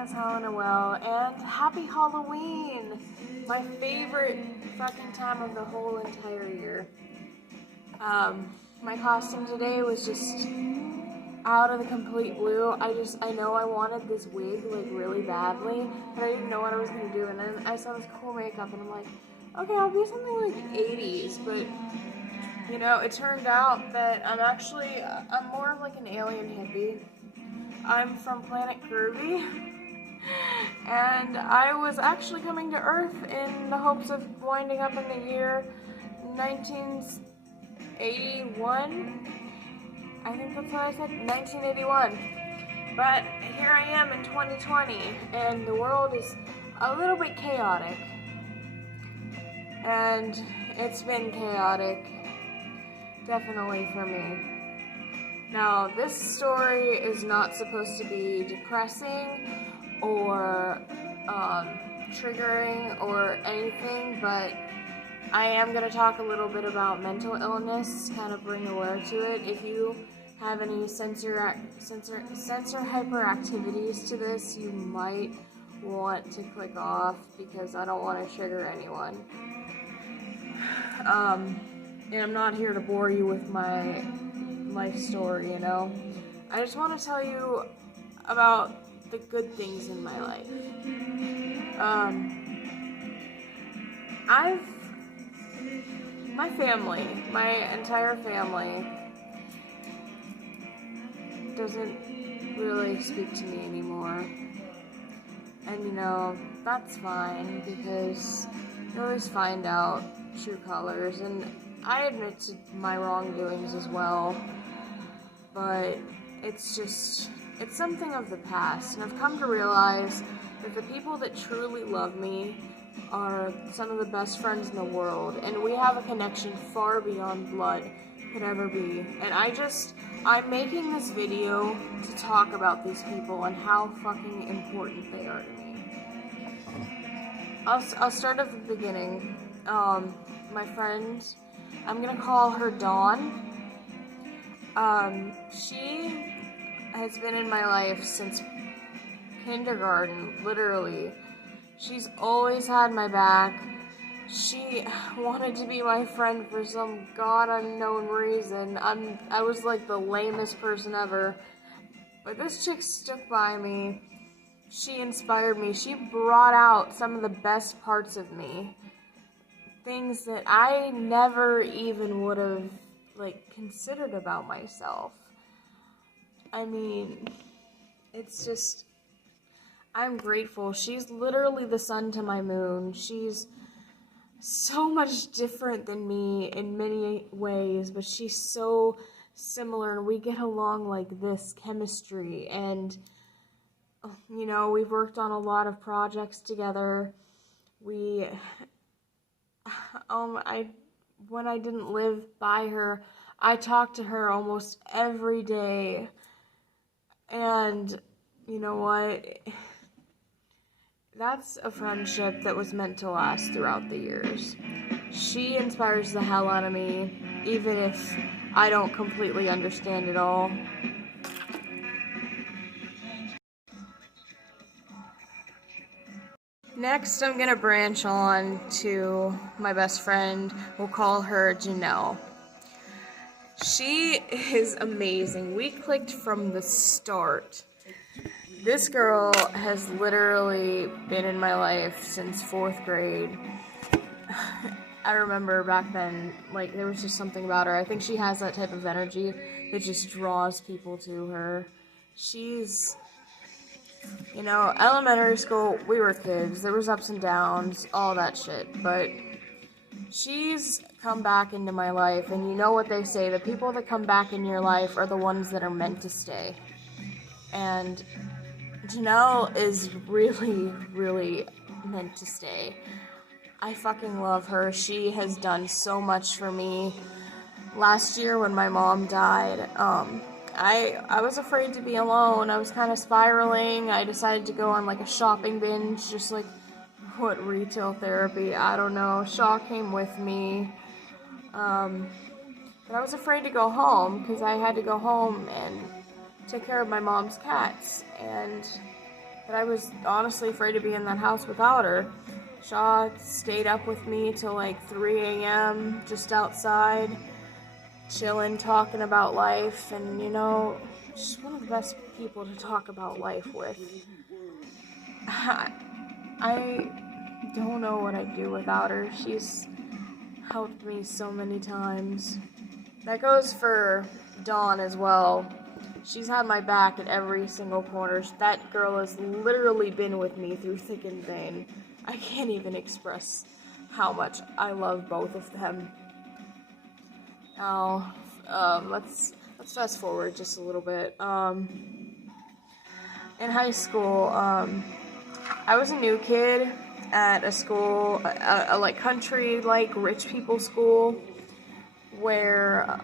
has Helena well, and happy Halloween! My favorite fucking time of the whole entire year. My costume today was just out of the complete blue. I know I wanted this wig like really badly, but I didn't know what I was gonna do, and then I saw this cool makeup and I'm like, okay, I'll be something like 80s, but you know, it turned out that I'm more of like an alien hippie. I'm from planet Groovy, and I was actually coming to Earth in the hopes of winding up in the year 1981. I think that's what I said, 1981. But here I am in 2020, and the world is a little bit chaotic. And it's been chaotic, definitely for me. Now, this story is not supposed to be depressing or triggering or anything, but I am going to talk a little bit about mental illness, kind of bring aware to it. If you have any sensor hyperactivities to this, you might want to click off because I don't want to trigger anyone. And I'm not here to bore you with my life story, you know. I just want to tell you about the good things in my life. My entire family doesn't really speak to me anymore. And you know, that's fine because you always find out true colors, and I admit to my wrongdoings as well, but it's something of the past, and I've come to realize that the people that truly love me are some of the best friends in the world, and we have a connection far beyond blood could ever be. And I'm making this video to talk about these people and how fucking important they are to me. I'll start at the beginning. My friend, I'm gonna call her Dawn. She has been in my life since kindergarten, literally. She's always had my back. She wanted to be my friend for some god unknown reason. I was like the lamest person ever. But this chick stuck by me. She inspired me. She brought out some of the best parts of me. Things that I never even would have considered about myself. I mean, it's just, I'm grateful. She's literally the sun to my moon. She's so much different than me in many ways, but she's so similar, and we get along like this, chemistry, and you know, we've worked on a lot of projects together. When I didn't live by her, I talked to her almost every day, and you know what? That's a friendship that was meant to last throughout the years. She inspires the hell out of me, even if I don't completely understand it all. Next, I'm gonna branch on to my best friend. We'll call her Janelle. She is amazing. We clicked from the start. This girl has literally been in my life since 4th grade. I remember back then, there was just something about her. I think she has that type of energy that just draws people to her. She's, you know, elementary school, we were kids. There was ups and downs, all that shit. But she's come back into my life, and you know what they say, the people that come back in your life are the ones that are meant to stay. And Janelle is really, really meant to stay. I fucking love her. She has done so much for me. Last year when my mom died, I was afraid to be alone. I was kind of spiraling. I decided to go on a shopping binge, just what, retail therapy, I don't know. Shaw came with me. But I was afraid to go home because I had to go home and take care of my mom's cats, and But I was honestly afraid to be in that house without her. Shaw stayed up with me till like 3 a.m. just outside, chilling, talking about life, and she's one of the best people to talk about life with. I don't know what I'd do without her. She's helped me so many times. That goes for Dawn as well. She's had my back at every single corner. That girl has literally been with me through thick and thin. I can't even express how much I love both of them. Now, let's fast forward just a little bit. In high school, I was a new kid at a school, a like country, like rich people school, where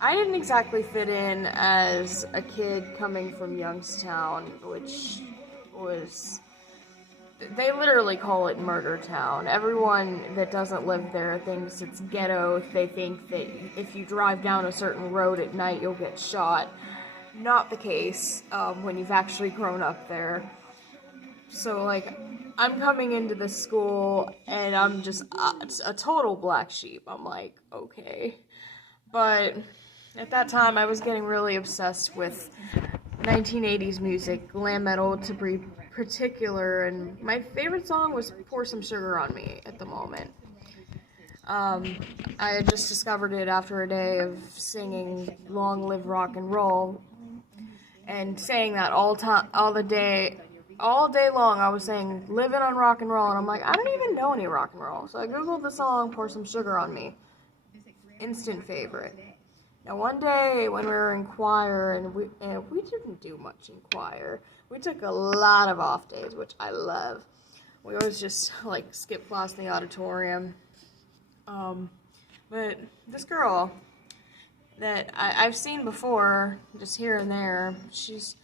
I didn't exactly fit in as a kid coming from Youngstown, which was, they literally call it Murder Town. Everyone that doesn't live there thinks it's ghetto. They think that if you drive down a certain road at night, you'll get shot. Not the case when you've actually grown up there. So, like, I'm coming into the school, and I'm just a total black sheep. I'm like, okay. But at that time, I was getting really obsessed with 1980s music, glam metal to be particular, and my favorite song was Pour Some Sugar on Me at the moment. I had just discovered it after a day of singing Long Live Rock and Roll, and saying that all day long. I was saying living on rock and roll, and I'm like, I don't even know any rock and roll. So I googled the song Pour Some Sugar on Me. Instant favorite. Now one day when we were in choir, and we didn't do much in choir. We took a lot of off days, which I love. We always just like skip class in the auditorium. But this girl that I've seen before, just here and there, she's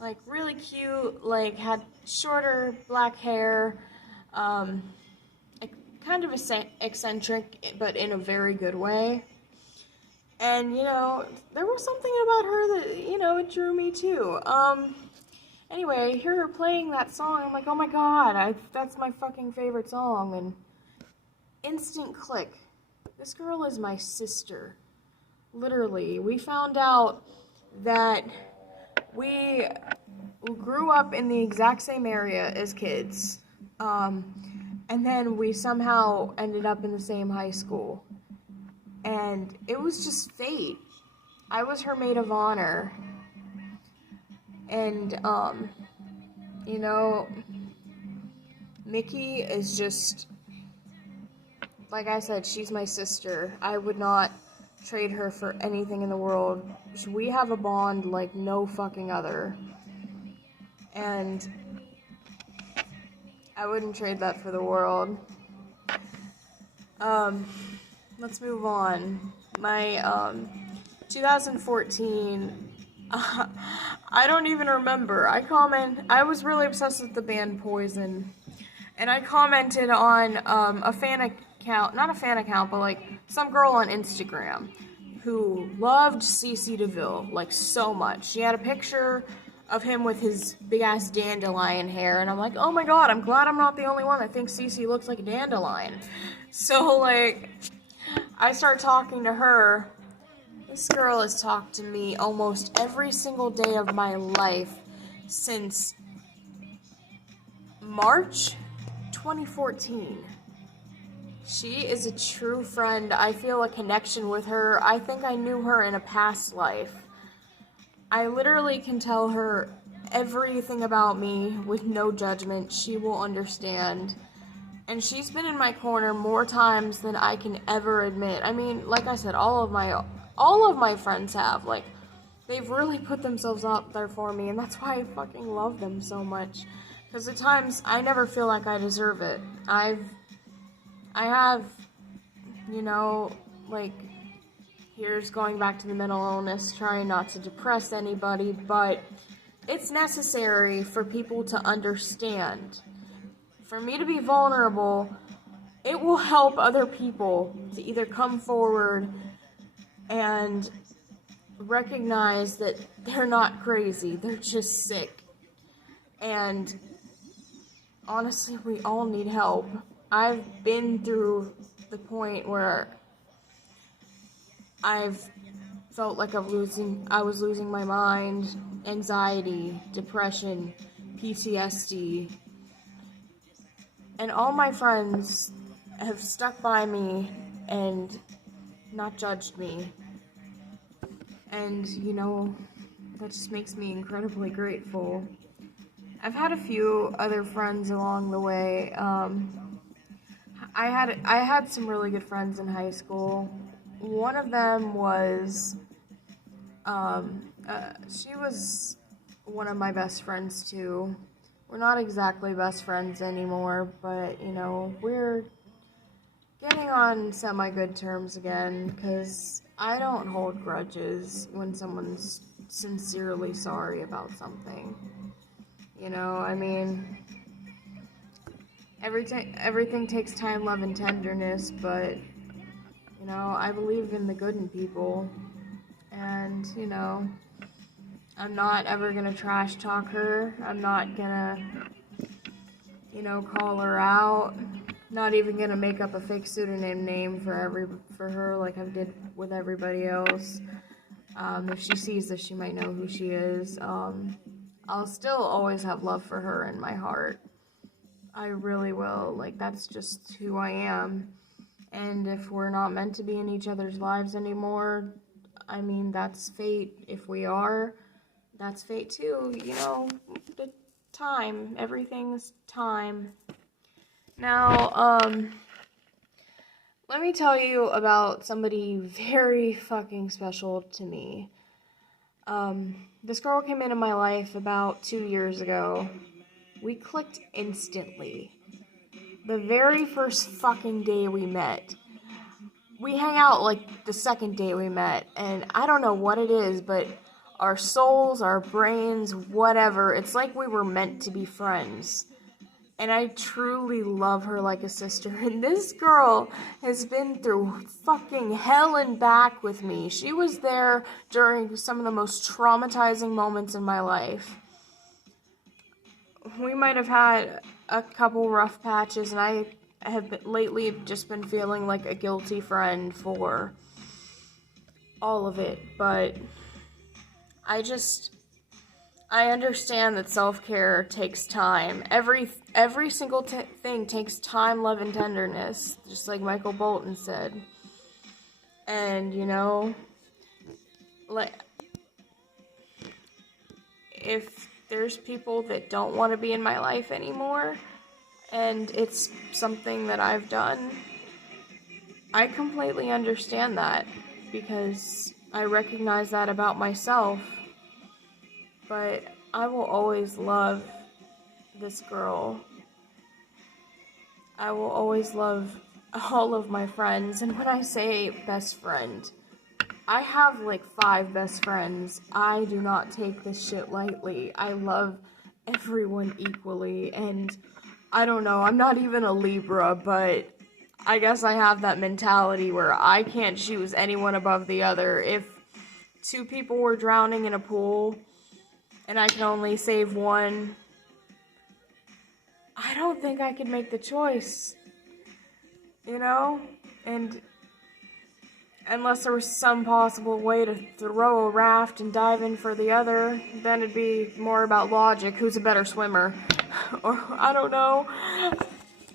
like really cute, like had shorter black hair, kind of eccentric, but in a very good way. And, there was something about her that, it drew me too. Anyway, hear her playing that song, I'm like, oh my god, that's my fucking favorite song, and instant click. This girl is my sister. Literally. We found out that we grew up in the exact same area as kids, and then we somehow ended up in the same high school. And it was just fate. I was her maid of honor. And, Mickey is just, like I said, she's my sister. I would not trade her for anything in the world. We have a bond like no fucking other. And I wouldn't trade that for the world. Let's move on. My 2014, I don't even remember. I was really obsessed with the band Poison, and I commented on a fan account, not a fan account, but like some girl on Instagram who loved CC DeVille like so much. She had a picture of him with his big ass dandelion hair, and I'm like, oh my god, I'm glad I'm not the only one that thinks CC looks like a dandelion. So like, I start talking to her. This girl has talked to me almost every single day of my life since March 2014. She is a true friend. I feel a connection with her. I think I knew her in a past life. I literally can tell her everything about me with no judgment. She will understand. And she's been in my corner more times than I can ever admit. I mean, like I said, all of my friends have. Like, they've really put themselves out there for me, and that's why I fucking love them so much. Because at times, I never feel like I deserve it. I have, like, here's going back to the mental illness, trying not to depress anybody, but it's necessary for people to understand. For me to be vulnerable, it will help other people to either come forward and recognize that they're not crazy, they're just sick. And honestly, we all need help. I've been through the point where I've felt like I was losing my mind, anxiety, depression, PTSD. And all my friends have stuck by me and not judged me. And, you know, that just makes me incredibly grateful. I've had a few other friends along the way. I had some really good friends in high school. One of them was, she was one of my best friends too. We're not exactly best friends anymore, but, you know, we're getting on semi-good terms again, because I don't hold grudges when someone's sincerely sorry about something. You know, I mean, everything takes time, love, and tenderness, but, you know, I believe in the good in people, and, you know, I'm not ever gonna trash talk her. I'm not gonna, you know, call her out. Not even gonna make up a fake pseudonym name for her like I did with everybody else. If she sees this, she might know who she is. I'll still always have love for her in my heart. I really will. Like, that's just who I am. And if we're not meant to be in each other's lives anymore, I mean, that's fate. If we are, that's fate too. You know, the time. Everything's time. Now, let me tell you about somebody very fucking special to me. This girl came into my life about 2 years ago. We clicked instantly. The very first fucking day we met. We hang out like the second day we met, and I don't know what it is, but our souls, our brains, whatever, it's like we were meant to be friends. And I truly love her like a sister. And this girl has been through fucking hell and back with me. She was there during some of the most traumatizing moments in my life. We might have had a couple rough patches, and I have lately just been feeling like a guilty friend for all of it. But I understand that self-care takes time. Every single thing takes time, love, and tenderness, just like Michael Bolton said. And, you know, like, if there's people that don't want to be in my life anymore, and it's something that I've done, I completely understand that, because I recognize that about myself. But I will always love this girl. I will always love all of my friends. And when I say best friend, I have like 5 best friends. I do not take this shit lightly. I love everyone equally. And I don't know, I'm not even a Libra, but I guess I have that mentality where I can't choose anyone above the other. If 2 people were drowning in a pool and I can only save one, I don't think I could make the choice, you know? And unless there was some possible way to throw a raft and dive in for the other, then it'd be more about logic, who's a better swimmer, or I don't know.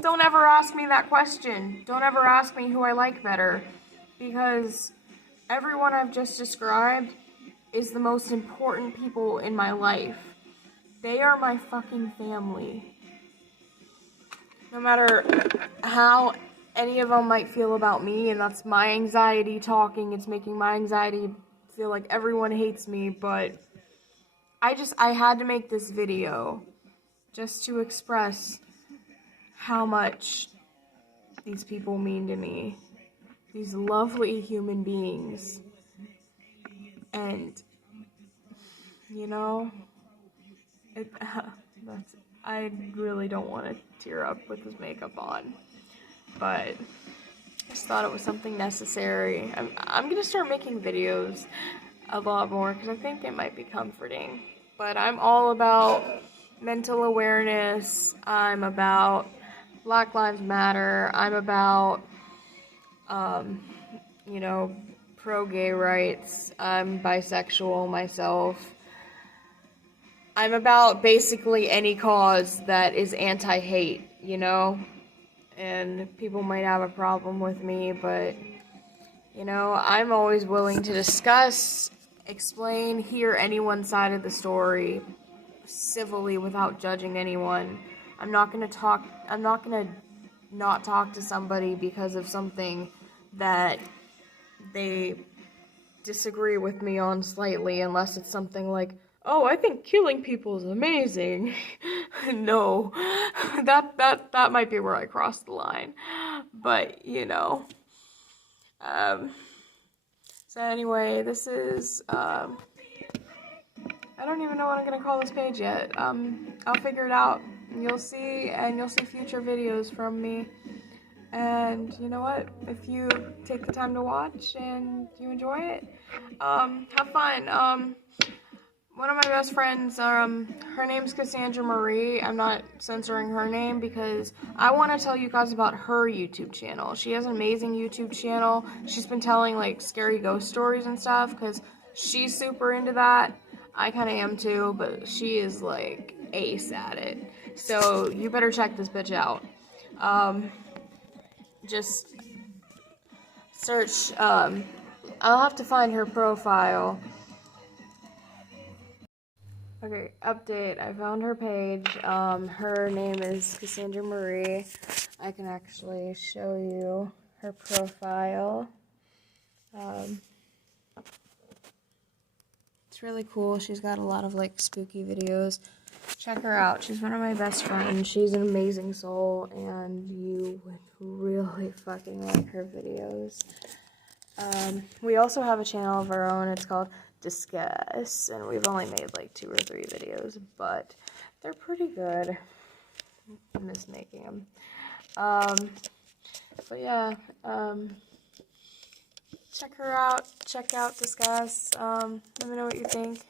Don't ever ask me that question. Don't ever ask me who I like better, because everyone I've just described is the most important people in my life. They are my fucking family. No matter how any of them might feel about me, and that's my anxiety talking, it's making my anxiety feel like everyone hates me, but I had to make this video just to express how much these people mean to me. These lovely human beings. And, you know, I really don't want to tear up with this makeup on, but I just thought it was something necessary. I'm gonna start making videos a lot more, because I think it might be comforting, but I'm all about mental awareness. I'm about Black Lives Matter. I'm about, you know, pro-gay rights. I'm bisexual myself. I'm about basically any cause that is anti-hate, you know? And people might have a problem with me, but, you know, I'm always willing to discuss, explain, hear anyone's side of the story civilly without judging anyone. I'm not gonna not talk to somebody because of something that they disagree with me on slightly, unless it's something like, oh, I think killing people is amazing. No, that might be where I crossed the line, but you know. So anyway, this is I don't even know what I'm gonna call this page yet. I'll figure it out. You'll see future videos from me. And you know what? If you take the time to watch and you enjoy it, have fun. One of my best friends, her name's Cassandra Marie. I'm not censoring her name because I want to tell you guys about her YouTube channel. She has an amazing YouTube channel. She's been telling like scary ghost stories and stuff because she's super into that. I kind of am too, but she is like ace at it. So you better check this bitch out. Just search, I'll have to find her profile. Okay, update. I found her page. Her name is Cassandra Marie. I can actually show you her profile. It's really cool. She's got a lot of like spooky videos. Check her out. She's one of my best friends. She's an amazing soul, and you would really fucking like her videos. We also have a channel of our own. It's called Discuss, and we've only made like 2 or 3 videos, but they're pretty good. I miss making them. But yeah, check her out. Check out Discuss. Let me know what you think.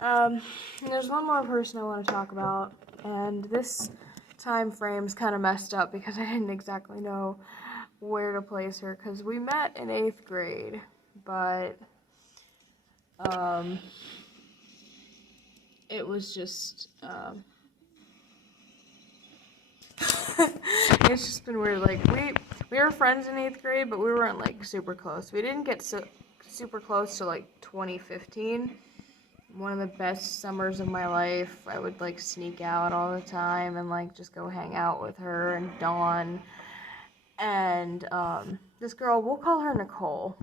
And there's one more person I want to talk about, and this time frame's kind of messed up because I didn't exactly know where to place her, because we met in 8th grade, but it was just it's just been weird. Like we were friends in 8th grade, but we weren't like super close. We didn't get super close to like 2015. One of the best summers of my life. I would like sneak out all the time and like just go hang out with her and Dawn. And this girl, we'll call her Nicole.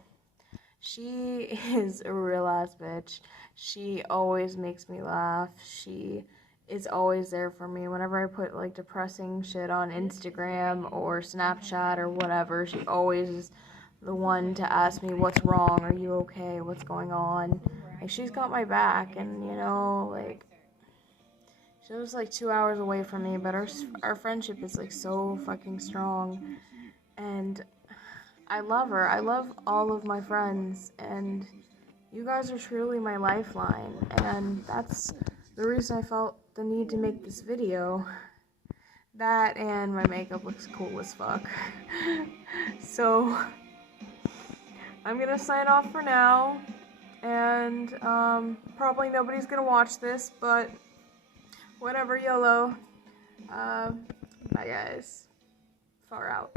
She is a real ass bitch. She always makes me laugh. She is always there for me. Whenever I put like depressing shit on Instagram or Snapchat or whatever, she always is the one to ask me, what's wrong? Are you okay? What's going on? Like, she's got my back, and you know, like, she was like 2 hours away from me, but our friendship is like so fucking strong, and I love her. I love all of my friends, and you guys are truly my lifeline, and that's the reason I felt the need to make this video. That and my makeup looks cool as fuck. So I'm gonna sign off for now, and probably nobody's gonna watch this, but whatever, YOLO. Bye guys. Far out.